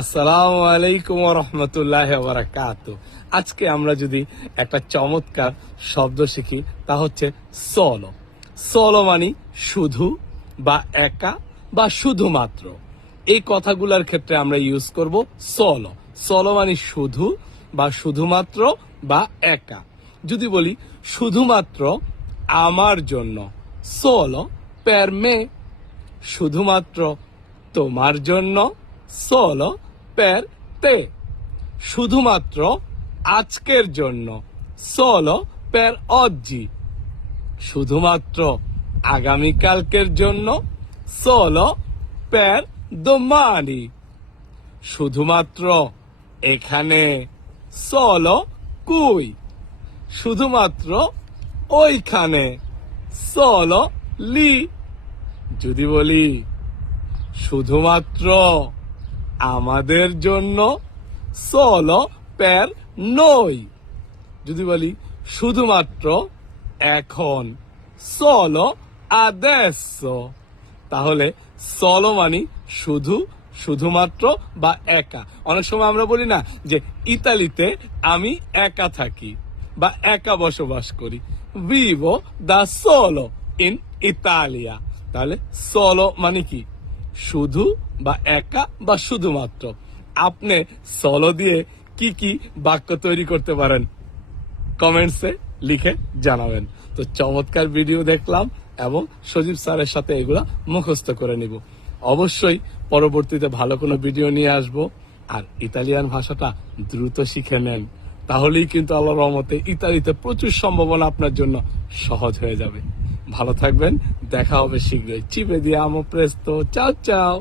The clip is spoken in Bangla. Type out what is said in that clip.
আসসালামু আলাইকুম ওয়া রাহমাতুল্লাহি ওয়া বারাকাতুহু। আজকে আমরা যদি একটা চমৎকার শব্দ শিখি তা হচ্ছে সলো। সলো মানে শুধু বা একা বা শুধুমাত্র। এই কথাগুলোর ক্ষেত্রে আমরা ইউজ করব সলো। সলো মানে শুধু বা শুধুমাত্র বা একা। যদি বলি শুধুমাত্র আমার জন্য, সলো per me, শুধুমাত্র তোমার জন্য, solo per te, শুধুমাত্র আজকের জন্য, solo per oggi, শুধুমাত্র আগামীকালকের জন্য, solo per domani, শুধুমাত্র এখানে, solo qui, শুধুমাত্র ওইখানে, solo lì। যদি বলি শুধুমাত্র আমাদের জন্য, solo per noi। যদি বলি শুধুমাত্র এখন, solo adesso। তাহলে solo মানে শুধু, শুধুমাত্র বা একা। অনেক সময় আমরা বলি না যে ইতালিতে আমি একা থাকি বা একা বসবাস করি, vivo da solo in Italia। তাহলে solo মানে কি শুধু বা একা বা শুধুমাত্র। আপনি সলো দিয়ে কি কি বাক্য তৈরি করতে পারেন কমেন্টসে লিখে জানাবেন। তো চমৎকার ভিডিও দেখলাম এবং সজীব স্যারের সাথে এগুলা মুখস্থ করে নিব। অবশ্যই পরবর্তীতে ভালো কোনো ভিডিও নিয়ে আসব। আর ইতালিয়ান ভাষাটা দ্রুত শিখে নেন, তাহলেই কিন্তু আল্লাহর রহমতে ইতালিতে প্রচুর সম্ভাবনা আপনার জন্য সহজ হয়ে যাবে। ভালো থাকবেন, দেখা হবে শীঘ্রই। চিপে দিয়ে আমো প্রেস্তো, চাও চাও।